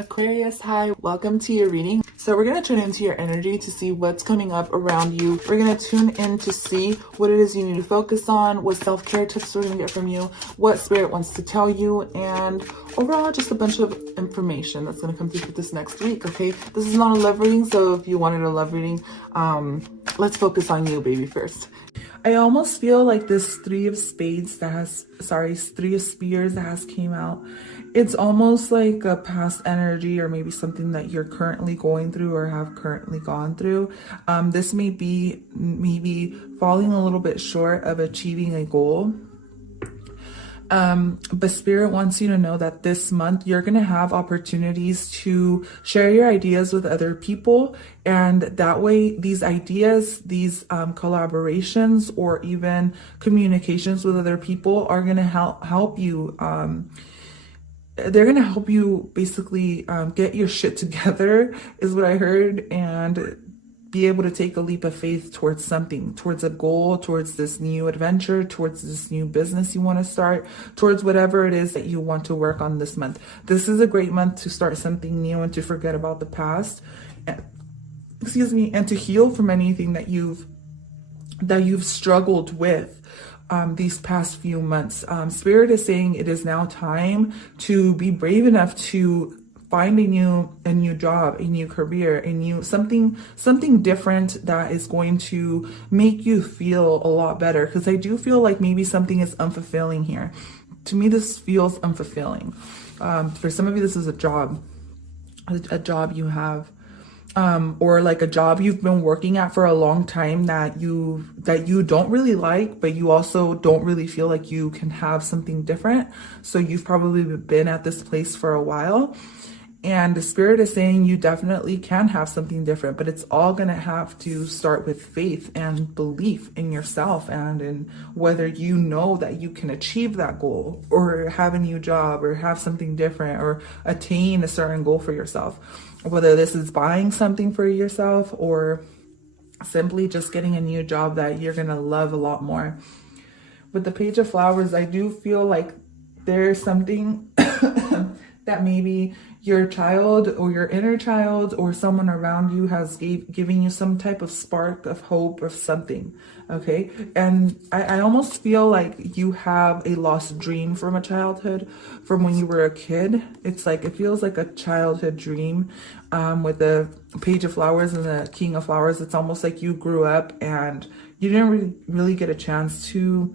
Aquarius, hi, welcome to your reading. So we're going to tune into your energy to see what's coming up around you. We're going to tune in to see what it is you need to focus on, what self-care tips we're going to get from you, what spirit wants to tell you, and overall just a bunch of information that's going to come through for this next week, okay? This is not a love reading, so if you wanted a love reading, let's focus on you, baby, first. I almost feel like this Three of Spears that has came out. It's almost like a past energy or maybe something that you're currently going through or have currently gone through. This may be maybe falling a little bit short of achieving a goal. But Spirit wants you to know that this month you're going to have opportunities to share your ideas with other people. And that way, these ideas, these collaborations, or even communications with other people are going to help you. They're going to help you basically get your shit together, is what I heard, and be able to take a leap of faith towards something, towards a goal, towards this new adventure, towards this new business you want to start, towards whatever it is that you want to work on this month. This is a great month to start something new and to forget about the past, and to heal from anything that you've struggled with these past few months. Spirit is saying it is now time to be brave enough to find a new job, a new career, a new something different that is going to make you feel a lot better. Because I do feel like maybe something is unfulfilling here. To me, this feels unfulfilling. For some of you, this is a job you have, or like a job you've been working at for a long time that you don't really like, but you also don't really feel like you can have something different. So you've probably been at this place for a while. And the Spirit is saying you definitely can have something different, but it's all going to have to start with faith and belief in yourself and in whether you know that you can achieve that goal or have a new job or have something different or attain a certain goal for yourself. Whether this is buying something for yourself or simply just getting a new job that you're going to love a lot more. With the Page of Flowers, I do feel like there's something that maybe your child or your inner child or someone around you has giving you some type of spark of hope or something, okay? And I almost feel like you have a lost dream from a childhood, from when you were a kid. It's like, it feels like a childhood dream with the Page of Flowers and the King of Flowers. It's almost like you grew up and you didn't really get a chance to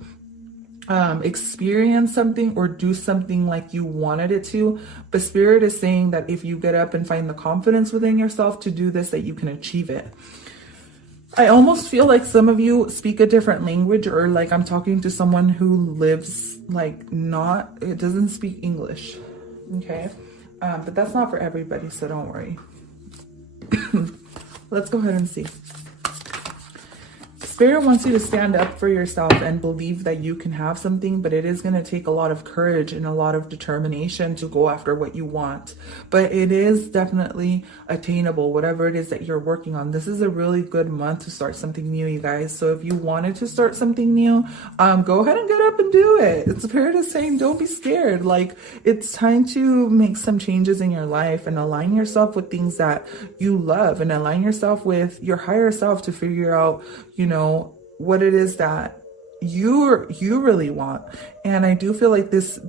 experience something or do something like you wanted it to. But Spirit is saying that if you get up and find the confidence within yourself to do this, that you can achieve it. I almost feel like some of you speak a different language, or like I'm talking to someone who lives like it doesn't speak English, okay? But that's not for everybody, so don't worry. Let's go ahead and see. Spirit wants you to stand up for yourself and believe that you can have something, but it is going to take a lot of courage and a lot of determination to go after what you want. But it is definitely attainable, whatever it is that you're working on. This is a really good month to start something new, you guys. So if you wanted to start something new, go ahead and get up and do it. Spirit is saying, don't be scared. Like, it's time to make some changes in your life and align yourself with things that you love and align yourself with your higher self to figure out, what it is that you really want. And I do feel like this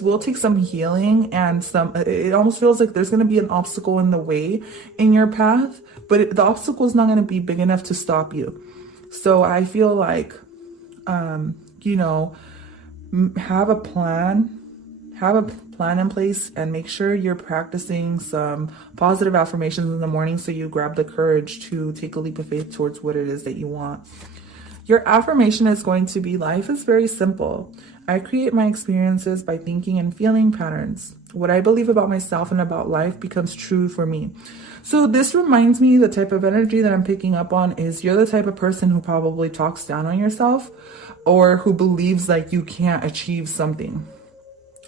will take some healing and it almost feels like there's going to be an obstacle in the way in your path, but the obstacle is not going to be big enough to stop you. So I feel like, have a plan in place and make sure you're practicing some positive affirmations in the morning so you grab the courage to take a leap of faith towards what it is that you want. Your affirmation is going to be, life is very simple. I create my experiences by thinking and feeling patterns. What I believe about myself and about life becomes true for me. So this reminds me, the type of energy that I'm picking up on is you're the type of person who probably talks down on yourself or who believes like you can't achieve something.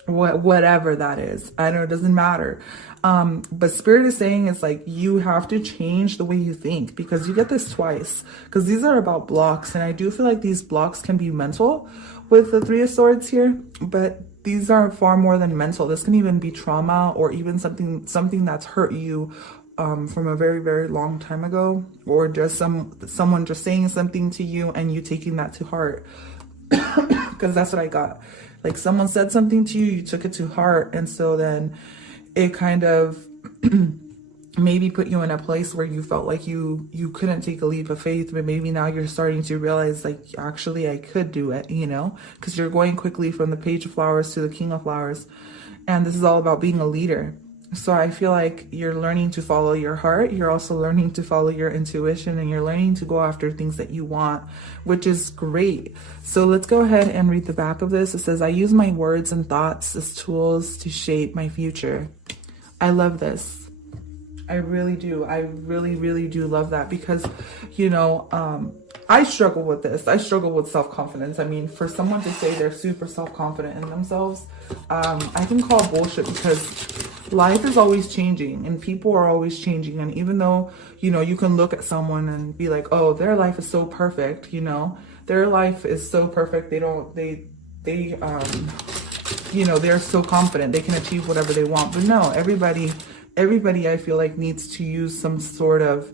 Whatever that is. I know it doesn't matter. But Spirit is saying it's like you have to change the way you think, because you get this twice, because these are about blocks. And I do feel like these blocks can be mental with the Three of Swords here, but these are far more than mental. This can even be trauma, or even something that's hurt you from a very, very long time ago, or just someone just saying something to you and you taking that to heart. Because that's what I got. Like, someone said something to you, you took it to heart, and so then it kind of maybe put you in a place where you felt like you couldn't take a leap of faith, but maybe now you're starting to realize, like, actually I could do it, you know, because you're going quickly from the Page of Flowers to the King of Flowers, and this is all about being a leader. So I feel like you're learning to follow your heart. You're also learning to follow your intuition, and you're learning to go after things that you want, which is great. So let's go ahead and read the back of this. It says, I use my words and thoughts as tools to shape my future. I love this. I really do. I really, really do love that, because, you know, I struggle with this. I struggle with self-confidence. I mean, for someone to say they're super self-confident in themselves, I can call bullshit, because life is always changing and people are always changing. And even though, you know, you can look at someone and be like, oh, their life is so perfect, you know, their life is so perfect. They you know, they're so confident they can achieve whatever they want. But no, everybody I feel like needs to use some sort of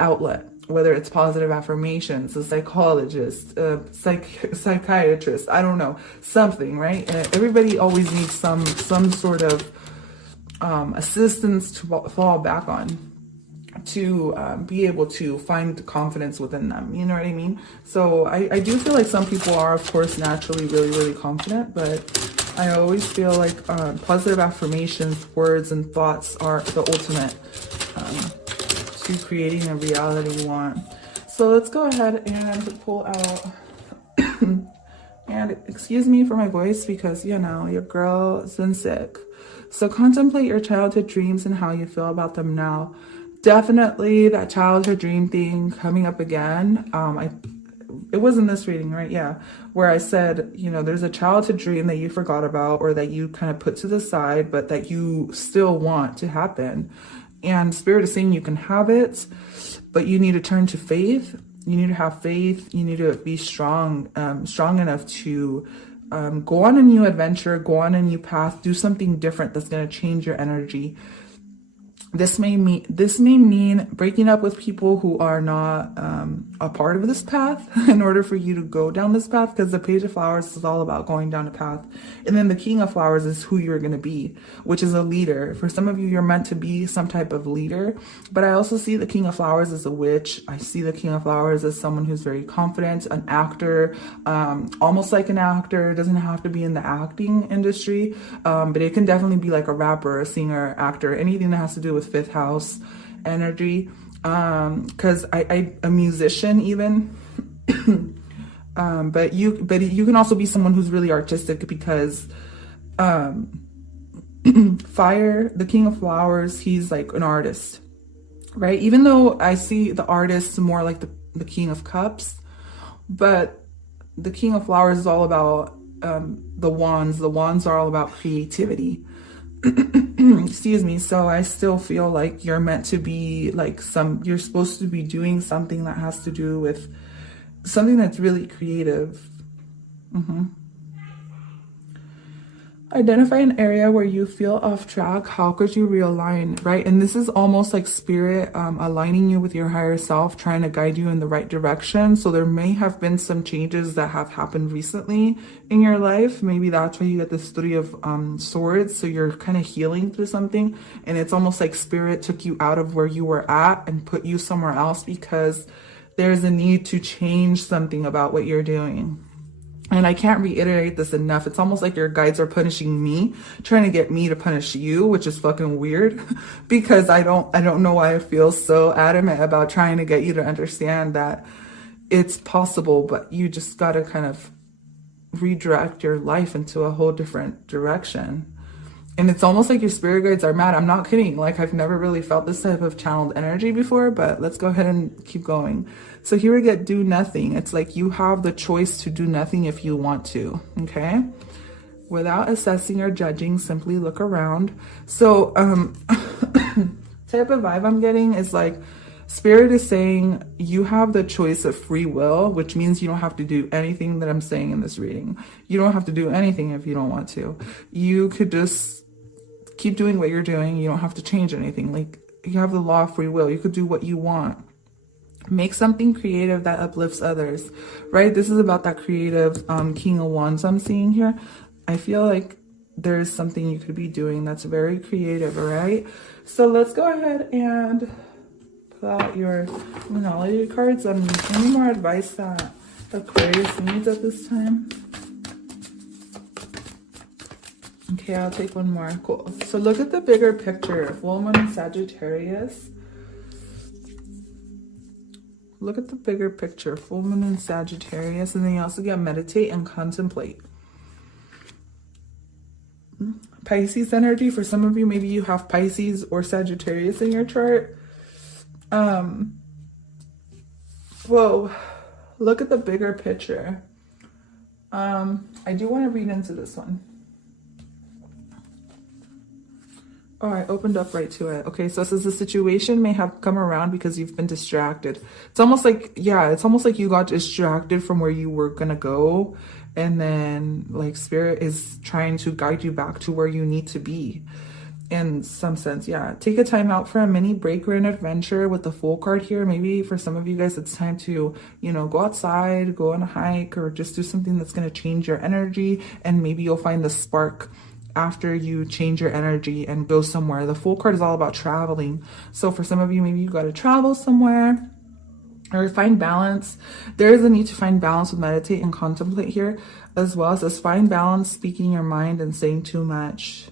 outlet, whether it's positive affirmations, a psychologist, a psychiatrist, I don't know, something, right? Everybody always needs some sort of assistance to fall back on, to be able to find confidence within them, you know what I mean? So I do feel like some people are, of course, naturally really, really confident, but I always feel like positive affirmations, words, and thoughts are the ultimate to creating a reality you want. So let's go ahead and pull out, and excuse me for my voice, because, you know, your girl has been sick. So contemplate your childhood dreams and how you feel about them now. Definitely that childhood dream thing coming up again. It was in this reading, right? Yeah. Where I said, you know, there's a childhood dream that you forgot about, or that you kind of put to the side, but that you still want to happen. And Spirit is saying you can have it, but you need to turn to faith. You need to have faith. You need to be strong enough to go on a new adventure, go on a new path, do something different that's going to change your energy. This may mean breaking up with people who are not a part of this path in order for you to go down this path, because the Page of Flowers is all about going down a path. And then the King of Flowers is who you're going to be, which is a leader. For some of you, you're meant to be some type of leader. But I also see the King of Flowers as a witch. I see the King of Flowers as someone who's very confident, an actor, almost like an actor. It doesn't have to be in the acting industry, but it can definitely be like a rapper, a singer, actor, anything that has to do with fifth house energy, because a musician even, but you can also be someone who's really artistic, because fire, the King of Flowers, he's like an artist, right? Even though I see the artist more like the King of Cups, but the King of Flowers is all about the wands. The wands are all about creativity. Excuse me. So I still feel like you're meant to be like you're supposed to be doing something that has to do with something that's really creative. Identify an area where you feel off track. How could you realign, right? And this is almost like Spirit aligning you with your higher self, trying to guide you in the right direction. So there may have been some changes that have happened recently in your life. Maybe that's why you get this Three of Swords. So you're kind of healing through something, and it's almost like Spirit took you out of where you were at and put you somewhere else, because there's a need to change something about what you're doing. And I can't reiterate this enough. It's almost like your guides are punishing me, trying to get me to punish you, which is fucking weird, because I don't know why I feel so adamant about trying to get you to understand that it's possible, but you just got to kind of redirect your life into a whole different direction. And it's almost like your spirit guides are mad. I'm not kidding. Like, I've never really felt this type of channeled energy before, but let's go ahead and keep going. So here we get do nothing. It's like you have the choice to do nothing if you want to, okay? Without assessing or judging, simply look around. So type of vibe I'm getting is like Spirit is saying you have the choice of free will, which means you don't have to do anything that I'm saying in this reading. You don't have to do anything if you don't want to. You could just keep doing what you're doing. You don't have to change anything. Like, you have the law of free will. You could do what you want. Make something creative that uplifts others, right? This is about that creative King of Wands I'm seeing here. I feel like there's something you could be doing that's very creative, all right? So let's go ahead and pull out your Lunology cards. Any more advice that Aquarius needs at this time? Okay, I'll take one more. Cool. So look at the bigger picture. Full moon in Sagittarius. Look at the bigger picture. Full moon in Sagittarius. And then you also get meditate and contemplate. Pisces energy. For some of you, maybe you have Pisces or Sagittarius in your chart. Whoa. Look at the bigger picture. I do want to read into this one. Oh, I opened up right to it. Okay, so it says the situation may have come around because you've been distracted. It's almost like, yeah, it's almost like you got distracted from where you were gonna go. And then, like, Spirit is trying to guide you back to where you need to be. In some sense, yeah. Take a time out for a mini break or an adventure with the Fool card here. Maybe for some of you guys, it's time to, you know, go outside, go on a hike, or just do something that's gonna change your energy. And maybe you'll find the spark after you change your energy and go somewhere. The Fool card is all about traveling. So for some of you, maybe you got to travel somewhere or find balance. There is a need to find balance with meditate and contemplate here, as well as find balance speaking your mind and saying too much.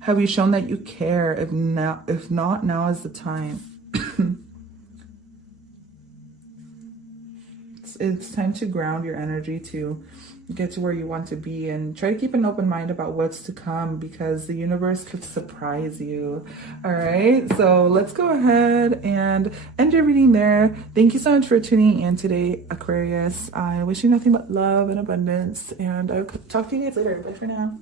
Have you shown that you care? If not, now is the time. It's time to ground your energy to get to where you want to be, and try to keep an open mind about what's to come, because the universe could surprise you. All right, so let's go ahead and end your reading there. Thank you so much for tuning in today, Aquarius. I wish you nothing but love and abundance, and I'll talk to you guys later. Bye for now.